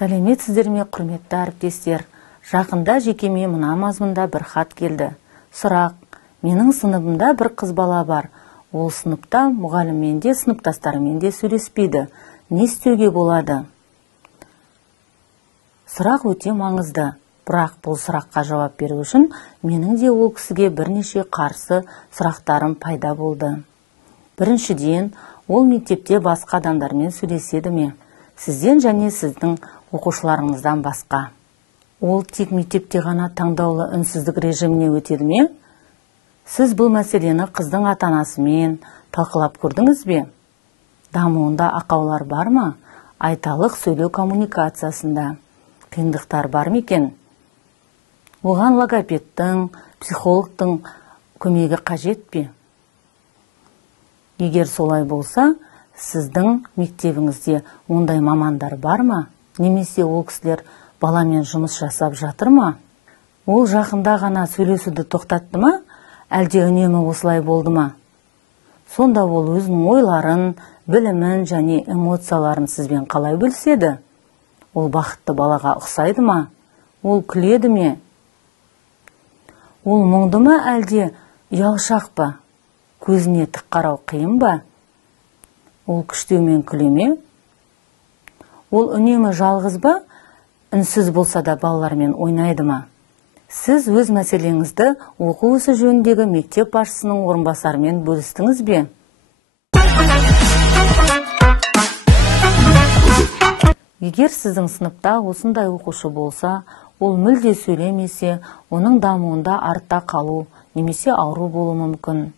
Сәлеметсіздер ме, құрметті әріптестер? Жақында жекеме мына мазмұнда бір хат келді. Сұрақ: менің сыныбымда бір қыз бала бар. Ол сыныпта мұғаліммен де, сыныптастарымен де сөйлеспейді. Не істеуге болады? Сұрақ өте маңызды. Бірақ бұл сұраққа жауап беру үшін менің де ол кісіге бірнеше қарсы сұрақтарым пайда болды. Біріншіден, ол мектепте басқа адамдармен сөйлеседі ме? Сізден және сіздің оқушыларыңыздан басқа. Ол тек мектепте ғана таңдаулы үнсіздік режиміне өтеді ме? Сіз бұл мәселені қыздың ата-анасымен талқылап көрдіңіз бе? Дамуында ақаулар бар ма? Айталық сөйлеу коммуникациясында қиындықтар бар ма екен? Оған логопедтің, психологтың көмегі қажет пе? Егер солай болса, сіздің мектебіңізде ондай мамандар бар ма? Немесе ол кісілер баламен жұмыс жасап жатыр ма? Ол жақында ғана сөйлесуді тоқтатты ма? Әлде үнемі осылай болды ма? Сонда ол өзінің ойларын, білімін және эмоцияларын сізбен қалай бөліседі? Ол бақытты балаға ұқсайды ма? Ол күледі ме? Ол мұңды ма, әлде ұялшақ па? Көзіне тік қарау қиын ба? Ол күштеумен күле ме? Ол үнемі жалғыз ба? Үнсіз болса да балалармен ойнайды ма? Сіз өз мәселеңізді оқу ісі жөніндегі мектеп басшысының орынбасарымен бөлістіңіз бе? Егер сіздің сыныпта осындай оқушы болса, ол мүлде сөйлемесе, оның дамуында артта қалу немесе ауру болуы мүмкін.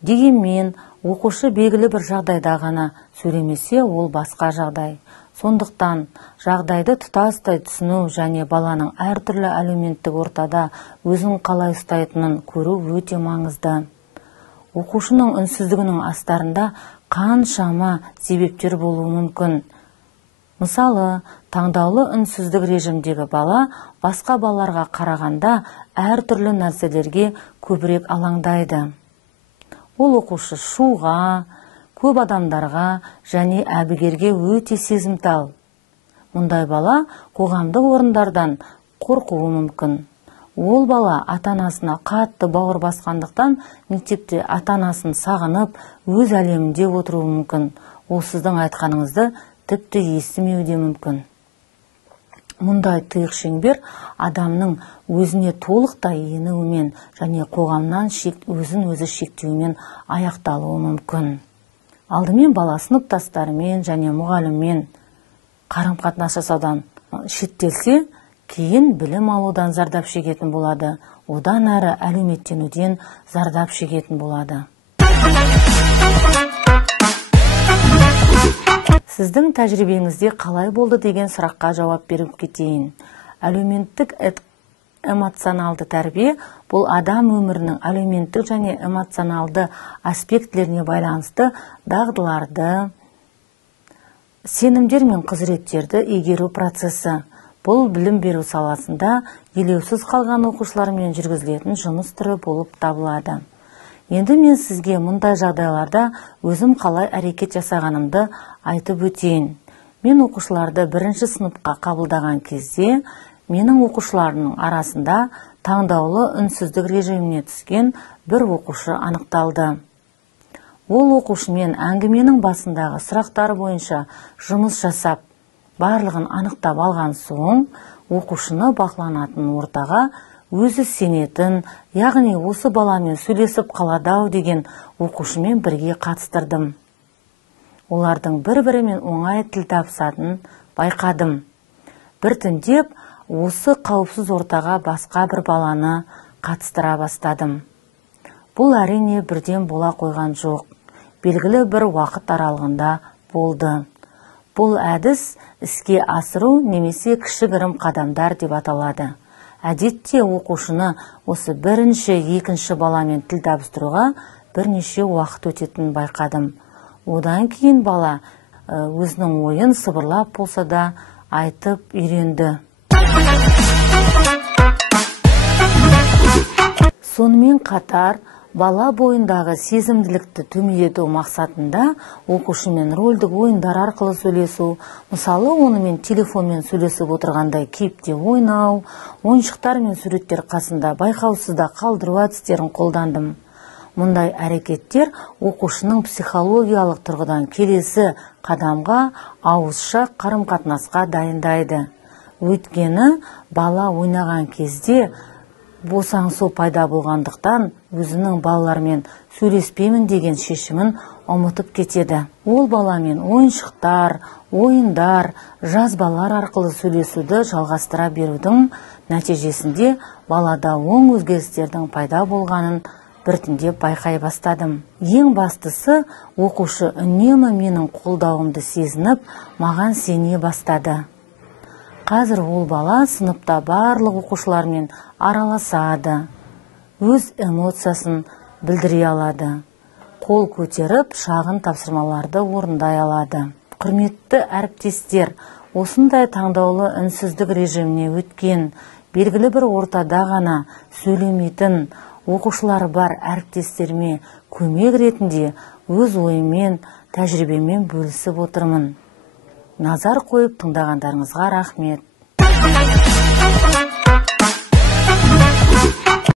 Дегенмен, оқушы белгілі бір жағдайда ғана сөйлемесе, ол басқа жағдай. Сондықтан жағдайды тұтастай түсіну және баланың әртүрлі әлеуметтік ортада өзін қалай ұстайтынын көру өте маңызды. Оқушының үнсіздігінің астарында қаншама себептер болуы мүмкін. Мысалы, таңдаулы үнсіздік режимдегі бала басқа балаларға қарағанда әртүрлі нәрселерге көбірек алаңдайды. Ол оқушы шуға, көп адамдарға және әбігерге өте сезімтал. Мұндай бала қоғамдық орындардан қорқуы мүмкін. Ол бала ата-анасына қатты бауыр басқандықтан мектепте ата-анасын сағынып, өз әлемінде отыруы мүмкін. Ол сіздің айтқаныңызды тіпті естімеуі де мүмкін. Мұндай тұйық шеңбер адамның өзіне толықтай енуімен және қоғамнан өзін өзі шектеуімен аяқталуы мүмкін. Алдымен бала сыныптастарымен және мұғаліммен қарым-қатынас жасаудан шеттелсе, кейін білім алудан зардап шегетін болады, одан әрі әлеуметтенуден зардап шегетін болады. Сіздің тәжірибеңізде қалай болды деген сұраққа жауап беріп кетейін. Әлеуметтік эмоционалды тәрбие бұл адам өмірінің әлеуметтік және эмоционалды аспектілеріне байланысты дағдыларды, сенімдер мен құзыреттерді игеру процесі. Бұл білім беру саласында елеусіз қалған оқушылармен жүргізілетін жұмыс түрі болып табылады. Енді мен сізге мұндай жағдайларда өзім қалай әрекет жасағанымды айтып өтейін. Мен оқушыларды бірінші сыныпқа қабылдаған кезде, менің оқушыларының арасында таңдаулы үнсіздік режиміне түскен бір оқушы анықталды. Ол оқушымен әңгіменің басындағы сұрақтар бойынша жұмыс жасап, барлығын анықтап алған соң, оқушыны бақыланатын ортаға өзі сенетін, яғни осы баламен сөйлесіп қалады-ау деген оқушымен бірге қатыстырдым. Олардың бір-бірімен оңай тіл табысатынын байқадым. Біртіндеп осы қауіпсіз ортаға басқа бір баланы қатыстыра бастадым. Бұл әрине бірден бола қойған жоқ. Белгілі бір уақыт аралығында болды. Бұл әдіс іске асыру немесе кішігірім қадамдар деп аталады. Әдетте оқушыны осы бірінші, екінші баламен тіл табыстыруға бірнеше уақыт өтетінін байқадым. Одан кейін бала өзінің ойын сыбырлап болса да айтып үйренді. Сонымен қатар Бала бойындағы сезімділікті төмендету мақсатында оқушымен рөлдік ойындар арқылы сөйлесу, мысалы онымен телефонмен сөйлесіп отырғандай кейіпте ойнау, ойыншықтар мен суреттер қасында байқаусызда қалдыру әдістерін қолдандым. Мұндай әрекеттер оқушының психологиялық тұрғыдан келесі қадамға ауызша қарым-қатынасқа дайындайды. Өйткені бала ойнаған кезде босаңсу пайда болғандықтан өзінің балалармен сөйлеспеймін деген шешімін ұмытып кетеді. Ол баламен ойыншықтар, ойындар, жазбалар арқылы сөйлесуді жалғастыра берудің нәтижесінде балада оң өзгерістердің пайда болғанын біртіндеп байқай бастадым. Ең бастысы, оқушы үнемі менің қолдауымды сезініп, маған сене бастады. Қазір ол бала сыныпта барлық оқушылармен араласады, өз эмоциясын білдіре алады, қол көтеріп шағын тапсырмаларды орындай алады. Құрметті әріптестер, осындай таңдаулы үнсіздік режиміне өткен, белгілі бір ортада ғана сөйлемейтін оқушылары бар әріптестеріме көмек ретінде өз ойымен, тәжірибемен бөлісіп отырмын. Назар қойып тыңдағандарыңызға рахмет.